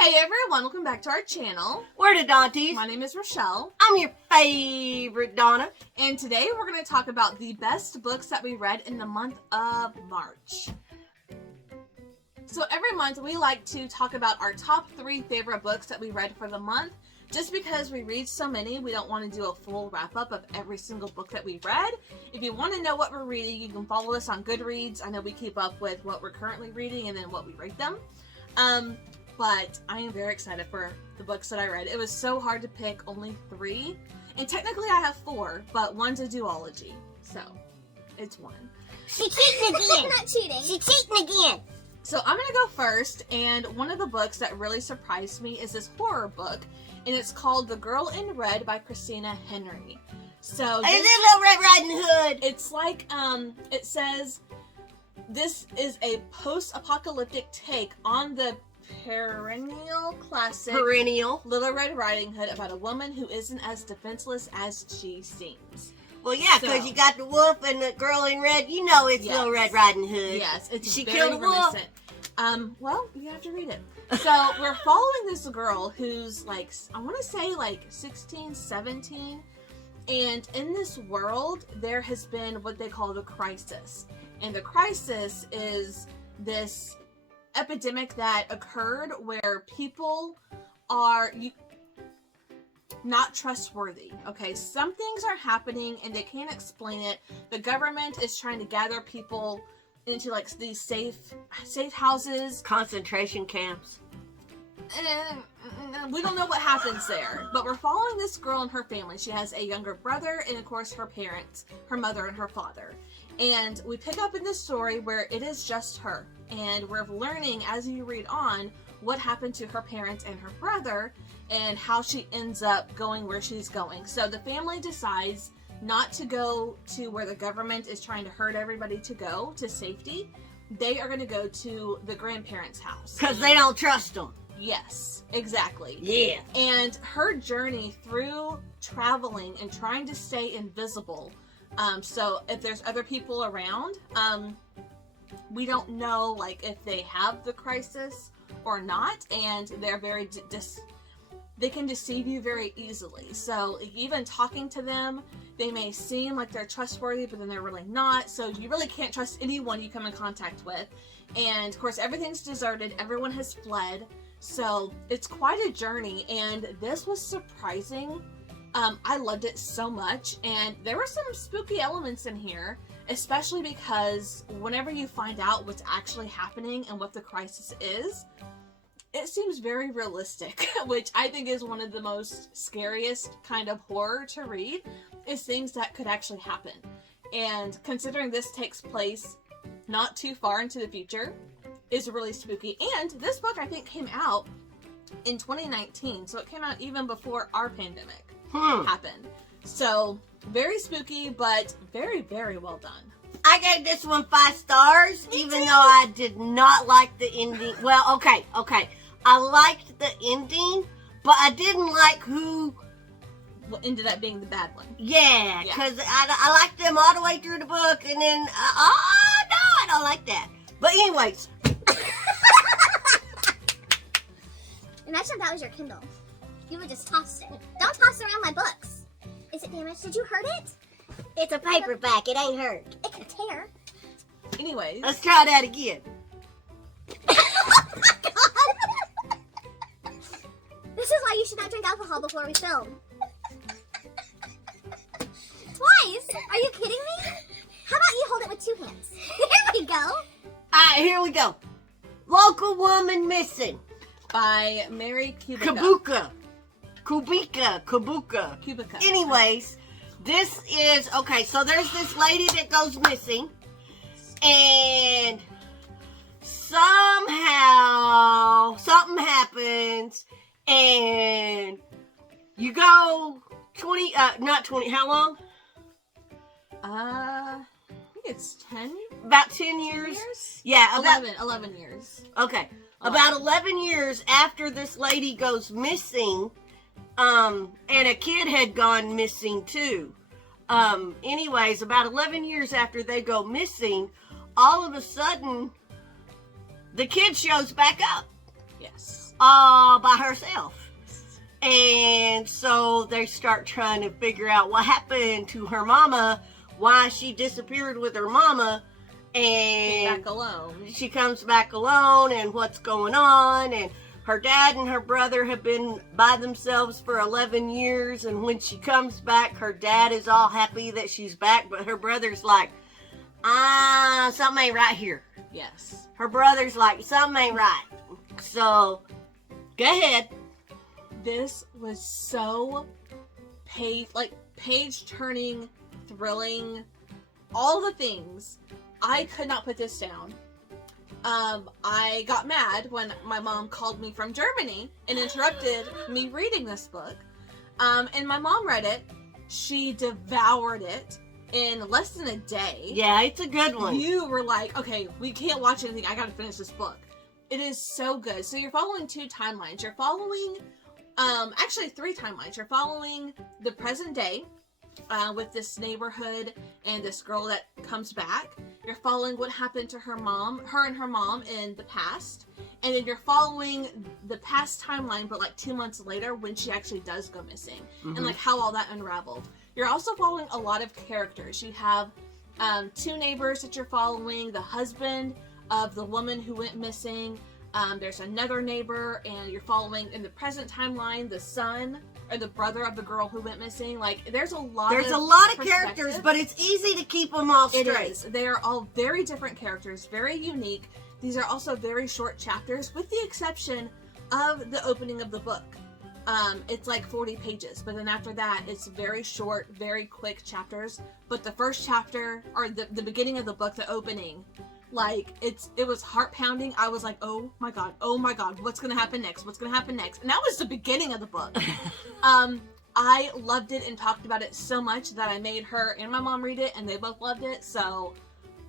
Hey everyone, welcome back to our channel. We're the Dawnties. My name is Rochelle. I'm your favorite Donna. And today we're going to talk about the best books that we read in the month of March. So every month we like to talk about our top 3 favorite books that we read for the month. Just because we read so many, we don't want to do a full wrap-up of every single book that we read. If you want to know what we're reading, you can follow us on Goodreads. I know we keep up with what we're currently reading and then what we rate them. But I am very excited for the books that I read. It was so hard to pick only 3. And technically I have 4, but one's a duology. So, it's 1. She cheating again. Not cheating. She cheating again. So I'm going to go first, and one of the books that really surprised me is this horror book, and it's called The Girl in Red by Christina Henry. So Is it Little Red Riding Hood? It's like, it says, this is a post-apocalyptic take on the perennial classic Little Red Riding Hood about a woman who isn't as defenseless as she seems. Well, yeah, because you got the wolf and the girl in red. You know it's Little Red Riding Hood. Yes, it's she very killed a wolf. Well, you have to read it. So we're following this girl who's like, I want to say like 16, 17. And in this world, there has been what they call the crisis. And the crisis is this epidemic that occurred where people are not trustworthy. Okay, some things are happening and they can't explain it. The government is trying to gather people into like these safe houses, Concentration camps. We don't know what happens there, but we're following this girl and her family. She has a younger brother and of course her parents, her mother and her father. And we pick up in this story where it is just her. And we're learning as you read on what happened to her parents and her brother and how she ends up going where she's going. So the family decides not to go to where the government is trying to herd everybody to go to safety. They are going to go to the grandparents' house. Because they don't trust them. Yes, exactly. Yeah. And her journey through traveling and trying to stay invisible. So if there's other people around, we don't know like if they have the crisis or not, and they're very they can deceive you very easily. So even talking to them, they may seem like they're trustworthy, but then they're really not. So you really can't trust anyone you come in contact with. And of course, everything's deserted. Everyone has fled. So it's quite a journey, and this was surprising. I loved it so much, and there were some spooky elements in here, especially because whenever you find out what's actually happening and what the crisis is, it seems very realistic, which I think is one of the most scariest kind of horror to read, is things that could actually happen. And considering this takes place not too far into the future, is really spooky. And this book I think came out in 2019, so it came out even before our pandemic happened. So very spooky, but very, very well done. I gave this one 5 stars, even though I did not like the ending. Well, okay. I liked the ending, but I didn't like who What ended up being the bad one. Yeah, because I liked them all the way through the book, and then, no, I don't like that. But anyways. Imagine if that was your Kindle. You would just toss it. Don't toss around my books. Is it damaged? Did you hurt it? It's a paperback. It ain't hurt. It could tear. Anyways. Let's try that again. This is why you should not drink alcohol before we film. Twice? Are you kidding me? How about you hold it with 2 hands? Here we go. Alright, here we go. Local Woman Missing. By Mary Kubica. Kubica. Anyways, this is, okay, so there's this lady that goes missing, and somehow something happens, and you go how long? I think it's 10. About 10 years? Yeah, about 11 years. Okay. About 11 years after this lady goes missing, and a kid had gone missing too. Anyways, about 11 years after they go missing, all of a sudden, the kid shows back up. Yes. all by herself. And so they start trying to figure out what happened to her mama, why she disappeared with her mama, and back alone. she comes back alone, and what's going on. And her dad and her brother have been by themselves for 11 years, and when she comes back, her dad is all happy that she's back, but her brother's like, something ain't right here. Yes. Her brother's like, something ain't right. So, go ahead. This was so page-turning, thrilling, all the things. I could not put this down. I got mad when my mom called me from Germany and interrupted me reading this book. And my mom read it. She devoured it in less than a day. Yeah, it's a good one. You were like, okay, we can't watch anything. I gotta finish this book. It is so good. So you're following 2 timelines. You're following, actually 3 timelines. You're following the present day, with this neighborhood and this girl that comes back. You're following what happened to her and her mom in the past. And then you're following the past timeline, but like 2 months later when she actually does go missing. Mm-hmm. And like how all that unraveled. You're also following a lot of characters. You have 2 neighbors that you're following, the husband of the woman who went missing. There's another neighbor, and you're following in the present timeline the son or the brother of the girl who went missing. Like, there's a lot of characters, but it's easy to keep them all straight. It is. They are all very different characters, very unique. These are also very short chapters, with the exception of the opening of the book. It's like 40 pages, but then after that, it's very short, very quick chapters. But the first chapter, or the beginning of the book, the opening, like, it was heart pounding. I was like, oh my god, what's gonna happen next? What's gonna happen next? And that was the beginning of the book. I loved it and talked about it so much that I made her and my mom read it, and they both loved it. So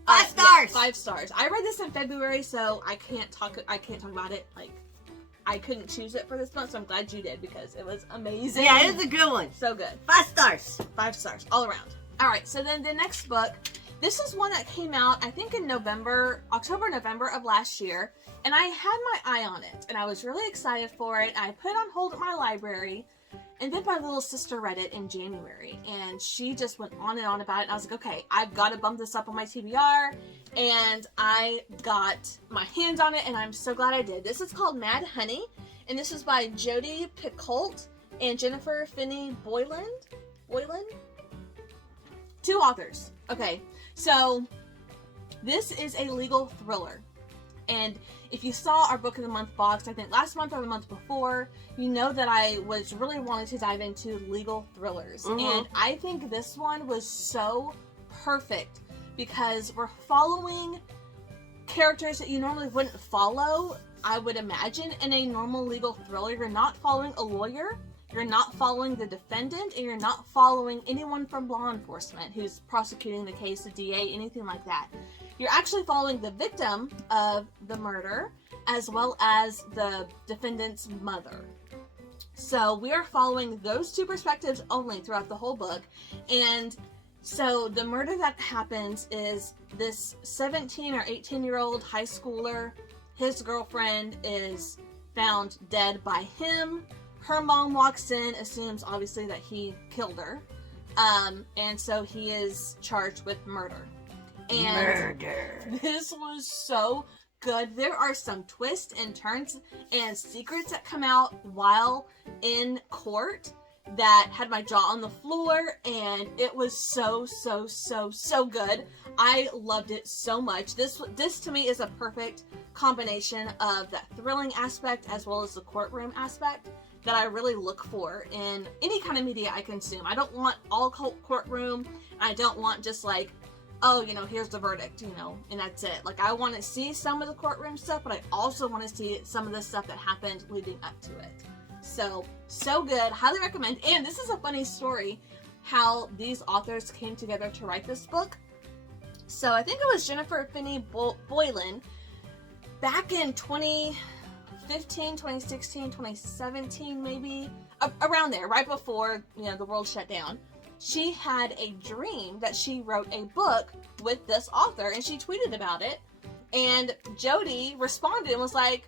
5 stars. Yeah, 5 stars. I read this in February, so I can't talk about it. Like, I couldn't choose it for this month, so I'm glad you did, because it was amazing. Yeah, it was a good one. So good. 5 stars. 5 stars all around. All right, so then the next book. This is one that came out, I think, in November of last year, and I had my eye on it, and I was really excited for it. I put it on hold at my library, and then my little sister read it in January, and she just went on and on about it, and I was like, okay, I've got to bump this up on my TBR, and I got my hands on it, and I'm so glad I did. This is called Mad Honey, and this is by Jodi Picoult and Jennifer Finney Boylan? 2 authors. Okay. So, this is a legal thriller, and if you saw our Book of the Month box, I think last month or the month before, you know that I was really wanting to dive into legal thrillers, and I think this one was so perfect, because we're following characters that you normally wouldn't follow, I would imagine, in a normal legal thriller. You're not following a lawyer. You're not following the defendant, and you're not following anyone from law enforcement who's prosecuting the case, the DA, anything like that. You're actually following the victim of the murder, as well as the defendant's mother. So we are following those 2 perspectives only throughout the whole book. And so the murder that happens is this 17 or 18-year-old high schooler. His girlfriend is found dead by him. Her mom walks in, assumes obviously that he killed her, and so he is charged with murder. And this was so good. There are some twists and turns and secrets that come out while in court that had my jaw on the floor, and it was so good. I loved it so much. This to me is a perfect combination of that thrilling aspect as well as the courtroom aspect that I really look for in any kind of media I consume. I don't want all courtroom. I don't want just like, oh, here's the verdict, and that's it. Like, I want to see some of the courtroom stuff, but I also want to see some of the stuff that happened leading up to it. So good. Highly recommend. And this is a funny story, how these authors came together to write this book. So I think it was Jennifer Finney Boylan back in 2015, 2016, 2017, maybe around there, right before the world shut down. She had a dream that she wrote a book with this author, and she tweeted about it. And Jodi responded and was like,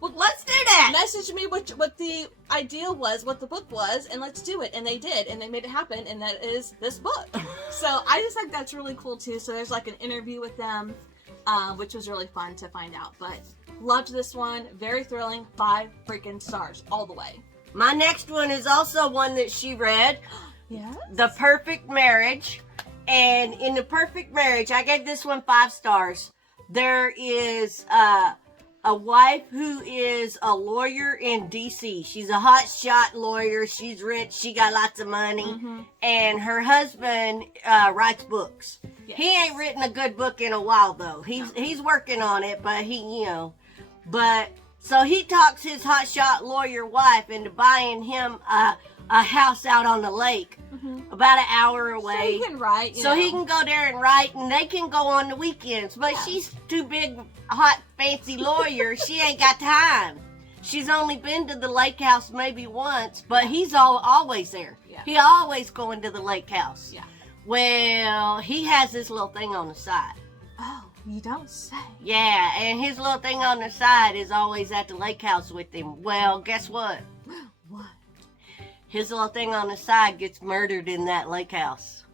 Well, let's do that. Message me what the idea was, what the book was, and let's do it. And they did, and they made it happen, and that is this book. So I just think that's really cool too. So there's like an interview with them, which was really fun to find out. But loved this one, very thrilling, 5 freaking stars all the way. My next one is also one that she read. Yes. The Perfect Marriage. And in The Perfect Marriage, I gave this one 5 stars. There is a wife who is a lawyer in D.C. She's a hotshot lawyer. She's rich. She got lots of money. Mm-hmm. And her husband writes books. Yes. He ain't written a good book in a while, though. He's working on it, but so he talks his hotshot lawyer wife into buying him a house out on the lake, about an hour away. So he can write. So he can go there and write, and they can go on the weekends. But she's too big, hot, fancy lawyer. She ain't got time. She's only been to the lake house maybe once, but he's always there. Yeah. He always going to the lake house. Yeah. Well, he has this little thing on the side. Oh, you don't say. Yeah, and his little thing on the side is always at the lake house with him. Well, guess what? What? His little thing on the side gets murdered in that lake house.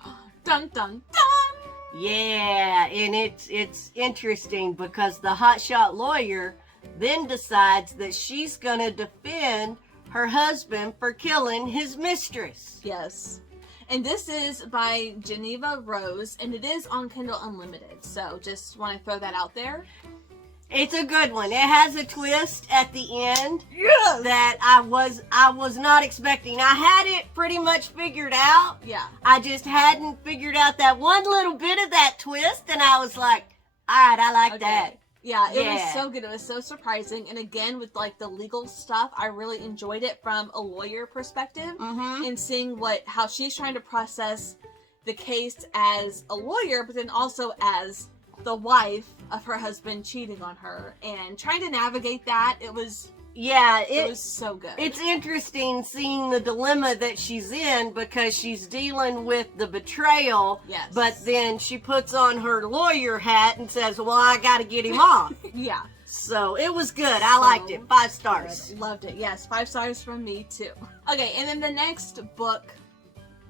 Dun dun dun. Yeah, and it's interesting because the hotshot lawyer then decides that she's gonna defend her husband for killing his mistress. Yes. And this is by Geneva Rose, and it is on Kindle Unlimited. So just want to throw that out there. It's a good one. It has a twist at the end Yes. that I was not expecting. I had it pretty much figured out. Yeah. I just hadn't figured out that one little bit of that twist, and I was like, all right, I like that. Yeah, it Yeah. was so good. It was so surprising. And again, with like the legal stuff, I really enjoyed it from a lawyer perspective Mm-hmm. and seeing how she's trying to process the case as a lawyer, but then also as the wife of her husband cheating on her and trying to navigate that. It was so good. It's interesting seeing the dilemma that she's in because she's dealing with the betrayal, Yes. but then she puts on her lawyer hat and says, well, I got to get him off. Yeah. So it was good. I liked it. 5 stars. Loved it. Yes, 5 stars from me too. Okay, and then the next book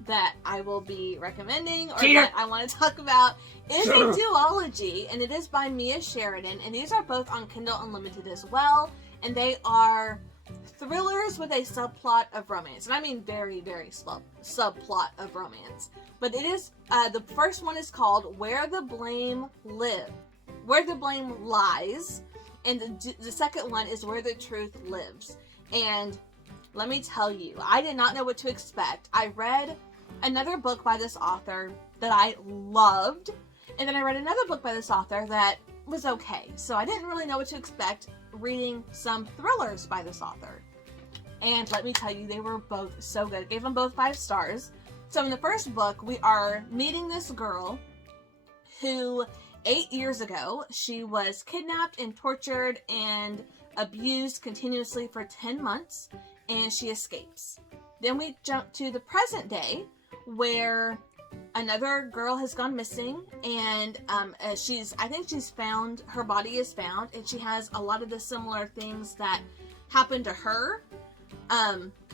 that I will be recommending or Cheater. that I want to talk about is a duology, and it is by Mia Sheridan, and these are both on Kindle Unlimited as well, and they are thrillers with a subplot of romance, and I mean very, very subplot of romance. But it is the first one is called Where the Blame Lies, and the second one is Where the Truth Lives. And let me tell you, I did not know what to expect. I read another book by this author that I loved, and then I read another book by this author that was okay. So I didn't really know what to expect reading some thrillers by this author. And let me tell you, they were both so good. I gave them both 5 stars. So in the first book, we are meeting this girl who 8 years ago, she was kidnapped and tortured and abused continuously for 10 months, and she escapes. Then we jump to the present day, where another girl has gone missing, and her body is found, and she has a lot of the similar things that happened to her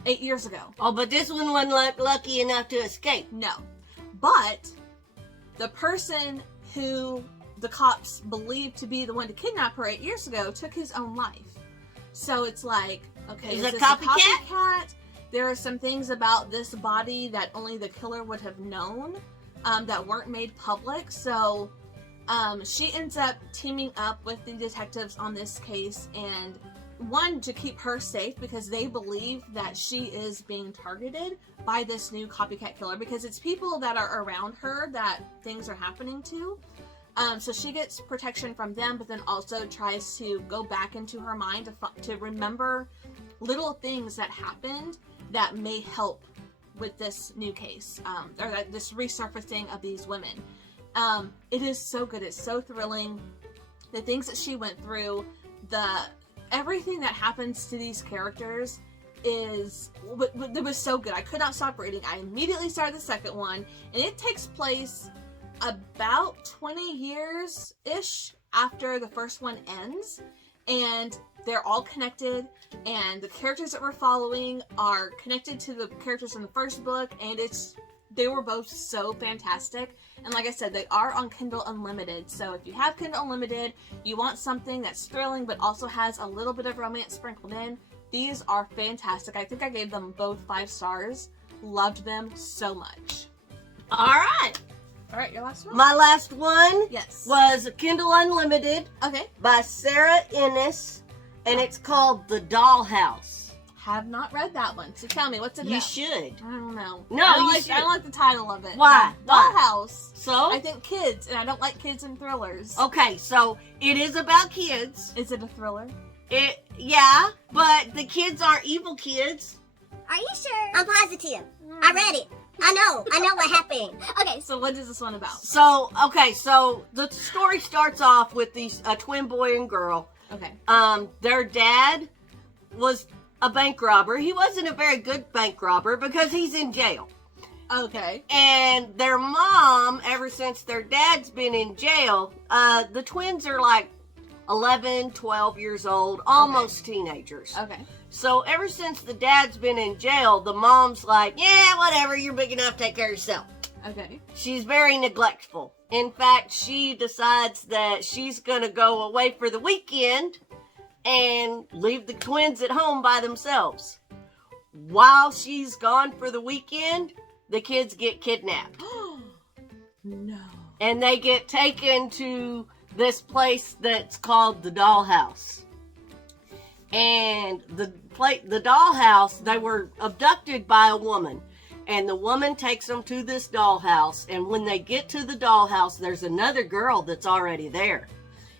8 years ago. Oh, but this one wasn't lucky enough to escape. No. But the person who the cops believed to be the one to kidnap her 8 years ago took his own life. So it's like, okay, Is is it this a a copycat? copycat? There are some things about this body that only the killer would have known that weren't made public. So she ends up teaming up with the detectives on this case, and one, to keep her safe because they believe that she is being targeted by this new copycat killer because it's people that are around her that things are happening to. So she gets protection from them, but then also tries to go back into her mind to remember little things that happened that may help with this new case, or this resurfacing of these women. It is so good. It's so thrilling. The things that she went through, everything that happens to these characters it was so good. I could not stop reading. I immediately started the second one, and it takes place about 20 years-ish after the first one ends, and they're all connected, and the characters that we're following are connected to the characters in the first book, and they were both so fantastic. And like I said, they are on Kindle Unlimited, so if you have Kindle Unlimited, you want something that's thrilling but also has a little bit of romance sprinkled in, these are fantastic. I think I gave them both 5 stars. Loved them so much. All right. All right, your last one? My last one Yes. was Kindle Unlimited Okay. by Sarah Ennis, and it's called The Dollhouse. Have not read that one, so tell me, what's it about? You should. I don't know. No, I don't you like, should. I don't like the title of it. Why? Dollhouse. So? I think kids, and I don't like kids in thrillers. Okay, so it is about kids. Is it a thriller? Yeah, but the kids aren't evil kids. Are you sure? I'm positive. I read it. I know what happened. Okay, So what is this one about? So the story starts off with a twin boy and girl. Okay. Their dad was a bank robber. He wasn't a very good bank robber because he's in jail. Okay. And their mom, ever since their dad's been in jail, the twins are like 11, 12 years old, almost teenagers. Okay. So ever since the dad's been in jail, the mom's like, yeah, whatever, you're big enough, take care of yourself. Okay. She's very neglectful. In fact, she decides that she's going to go away for the weekend and leave the twins at home by themselves. While she's gone for the weekend, the kids get kidnapped. No. And they get taken to this place that's called the Dollhouse. And the dollhouse, they were abducted by a woman. And the woman takes them to this dollhouse. And when they get to the dollhouse, there's another girl that's already there.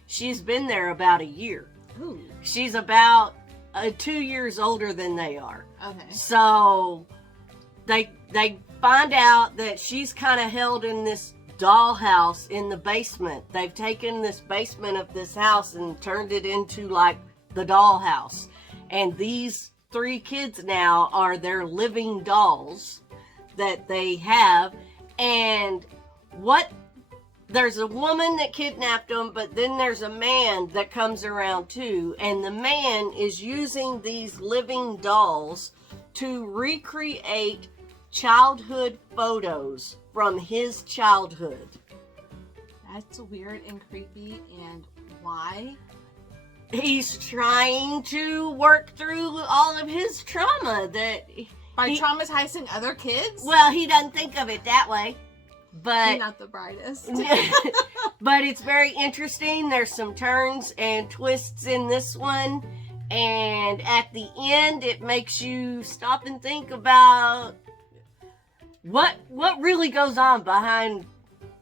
She's been there about a year. Ooh. She's about 2 years older than they are. Okay. So they find out that she's kind of held in this dollhouse in the basement. They've taken this basement of this house and turned it into like the dollhouse. And these 3 kids now are their living dolls that they have. And there's a woman that kidnapped them, but then there's a man that comes around too. And the man is using these living dolls to recreate childhood photos from his childhood. That's weird and creepy. And why? He's trying to work through all of his trauma By traumatizing other kids? Well, he doesn't think of it that way. You're But not the brightest. but it's very interesting. There's some turns and twists in this one. And at the end, it makes you stop and think about what really goes on behind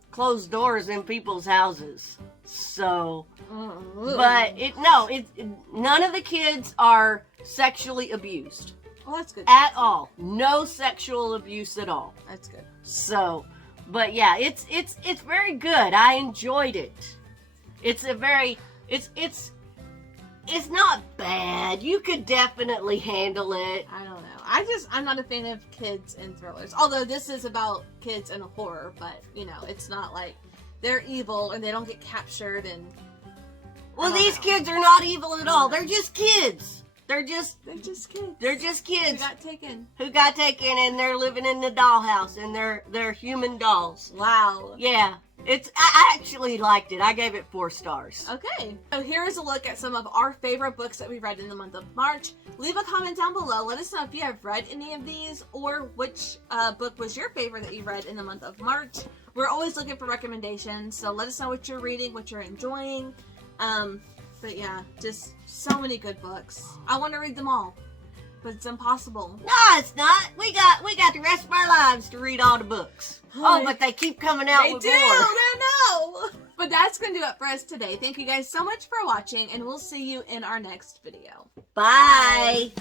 closed doors in people's houses. So, but none of the kids are sexually abused Well, that's good. at all. No sexual abuse at all. That's good. So, but yeah, it's very good. I enjoyed it. It's not bad. You could definitely handle it. I don't know. I'm not a fan of kids in thrillers. Although this is about kids in a horror, but it's not like they're evil and they don't get captured and. Well, I don't these know. kids are not evil at all. They're just kids. They're just kids. They're just Who kids got taken. who got taken, and they're living in the dollhouse, and they're human dolls. Wow. Yeah, I actually liked it. I gave it 4 stars. Okay, so here is a look at some of our favorite books that we read in the month of March. Leave a comment down below. Let us know if you have read any of these or which book was your favorite that you read in the month of March. We're always looking for recommendations, so let us know what you're reading, what you're enjoying. But yeah, just so many good books. I want to read them all, but it's impossible. No, it's not. We got the rest of our lives to read all the books. Oh, but they keep coming out They with do! more. I know! But that's going to do it for us today. Thank you guys so much for watching, and we'll see you in our next video. Bye.